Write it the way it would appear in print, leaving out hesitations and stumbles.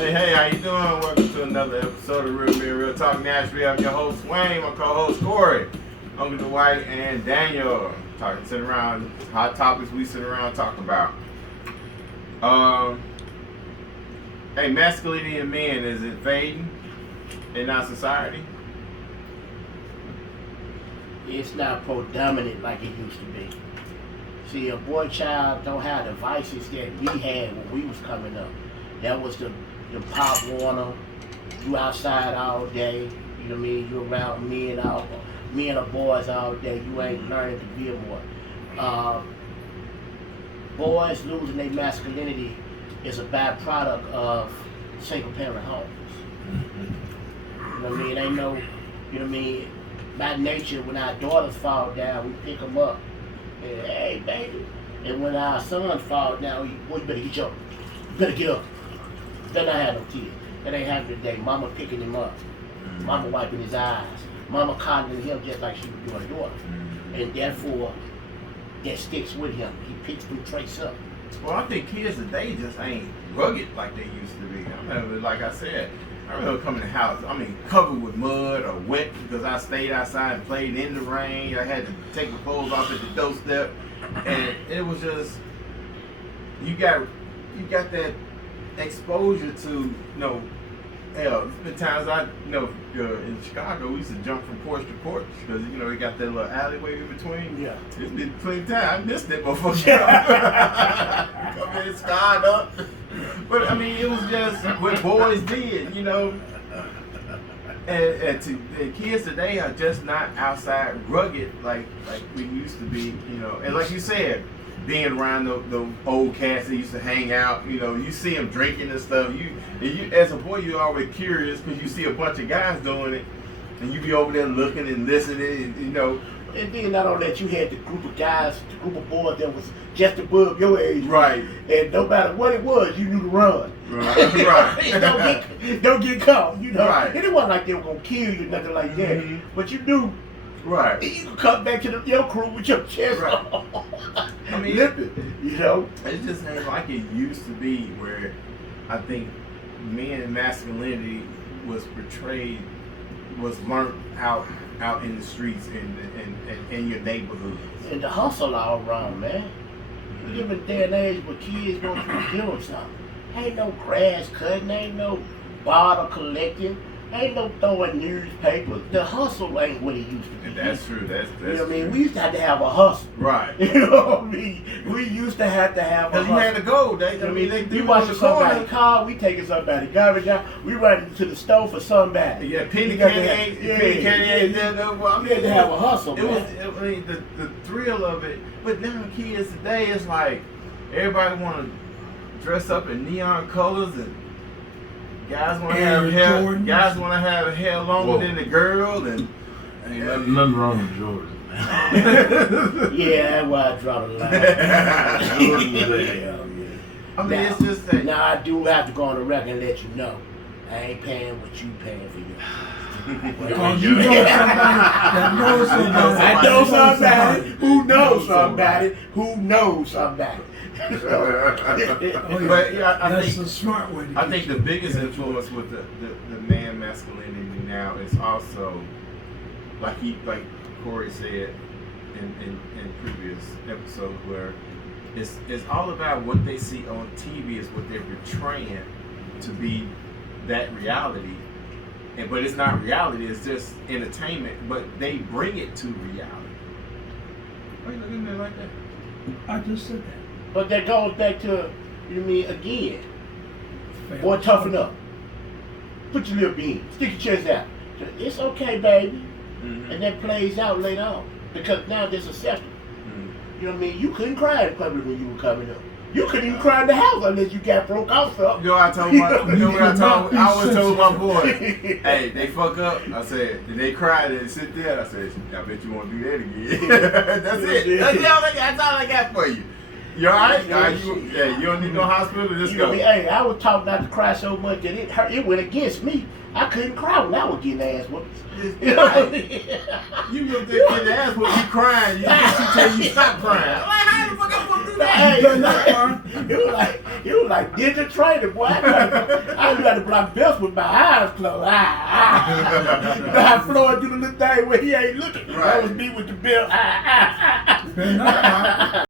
Hey, how you doing? Welcome to another episode of Real Men Real Talk Nashville. I'm your host Wayne, my co-host Corey, Uncle Dwight, and Daniel. Sitting around hot topics we sit around talking about. Hey, masculinity in men, is it fading in our society? It's not predominant like it used to be. See, a boy child don't have the vices that we had when we was coming up. That was the Pop Warner, you outside all day, you know what I mean? You around men or boys all day, you ain't learning to be a boy. Boys losing their masculinity is a byproduct of single parent homes. You know what I mean? Ain't no, you know what I mean? By nature, when our daughters fall down, we pick them up. And, hey, baby. And when our sons fall down, boy, you better get up. You better get up. Then I have no kids. That ain't happening today. Mama picking him up. Mama wiping his eyes. Mama coddling him just like she would do her daughter. And therefore, that sticks with him. He picks them traits up. Well, I think kids today just ain't rugged like they used to be. I remember, like I said, I remember coming to the house, covered with mud or wet because I stayed outside and played in the rain. I had to take my clothes off at the doorstep. And it was just, you got that exposure to, hell, there's been times in Chicago, we used to jump from porch to porch because, we got that little alleyway in between. Yeah. It's been plenty of time. I missed it before. Come in, scarred up. But, it was just what boys did, And kids today are just not outside rugged like we used to be, And like you said, being around the old cats that used to hang out, you see them drinking and stuff. You as a boy, you're always curious because you see a bunch of guys doing it, and you be over there looking and listening, and And then not only that, you had the group of guys, the group of boys that was just above your age. Right. And no matter what it was, you knew to run. Right. don't get caught, Right. And it wasn't like they were going to kill you, nothing like that. Mm-hmm. But you knew. Right. You could come back to your crew with your chest Right. limping, It just ain't like it used to be where I think men and masculinity was learned out in the streets and in your neighborhoods. And the hustle all around, man. We live in a day and age where kids want to be doing something. Ain't no grass cutting, ain't no bottle collecting, ain't no throwing newspapers. The hustle ain't what it used to be. That's true. That's You know what I mean? true. We used to have to have a hustle. Right. You know what I mean? We used to have to have a Because hustle. you had to go. We watching somebody's car, we taking somebody's garbage out, we running to the store for somebody. Yeah, penny You got candy to have- ain't. yeah, Penny candy yeah, ain't yeah. there. No, You had to have a hustle, It was. man. The thrill of it. But now kids today, it's like everybody want to dress up in neon colors and. Guys want to have hair. Jordans. Guys want to have hair longer than the girl, and Ain't nothing wrong with Jordan. Yeah, that's why I draw the line. it's just that. Now I do have to go on the record and let you know, I ain't paying what you paying for your Because you know somebody that knows somebody. I know somebody who knows somebody who knows somebody. Oh, yeah. But I That's think a smart way to I get think you. the biggest influence with the man masculinity now is also like Corey said in previous episodes where it's all about what they see on TV is what they're portraying to be that reality. But it's not reality, it's just entertainment, but they bring it to reality. Why are you looking at me like that? I just said that. But that goes back to, you know what I mean, again, boy, toughen up. Put your little bean, stick your chest out. It's okay, baby. Mm-hmm. And that plays out later on. Because now there's acceptance. Mm-hmm. You know what I mean? You couldn't cry in public when you were coming up. You couldn't even cry in the house unless you got broke off something. I always told my boys, hey, they fuck up. I said, and they cried and sit there. I said, I bet you won't do that again. That's it. That's all I got for you. You alright? You don't need no hospital. Just go. Hey, I was taught not to cry so much that it hurt. It went against me. I couldn't cry when I was getting ass whooped. You know what I mean? You looked at getting ass whooped, you crying. She tell you stop crying. I'm like, how the fuck I'm supposed to do Hey, Good luck, man. he was like ninja training, boy. I knew how to block belts with my eyes closed. You know how Floyd do the little thing where he ain't looking. That was me with the belt. Good luck, man.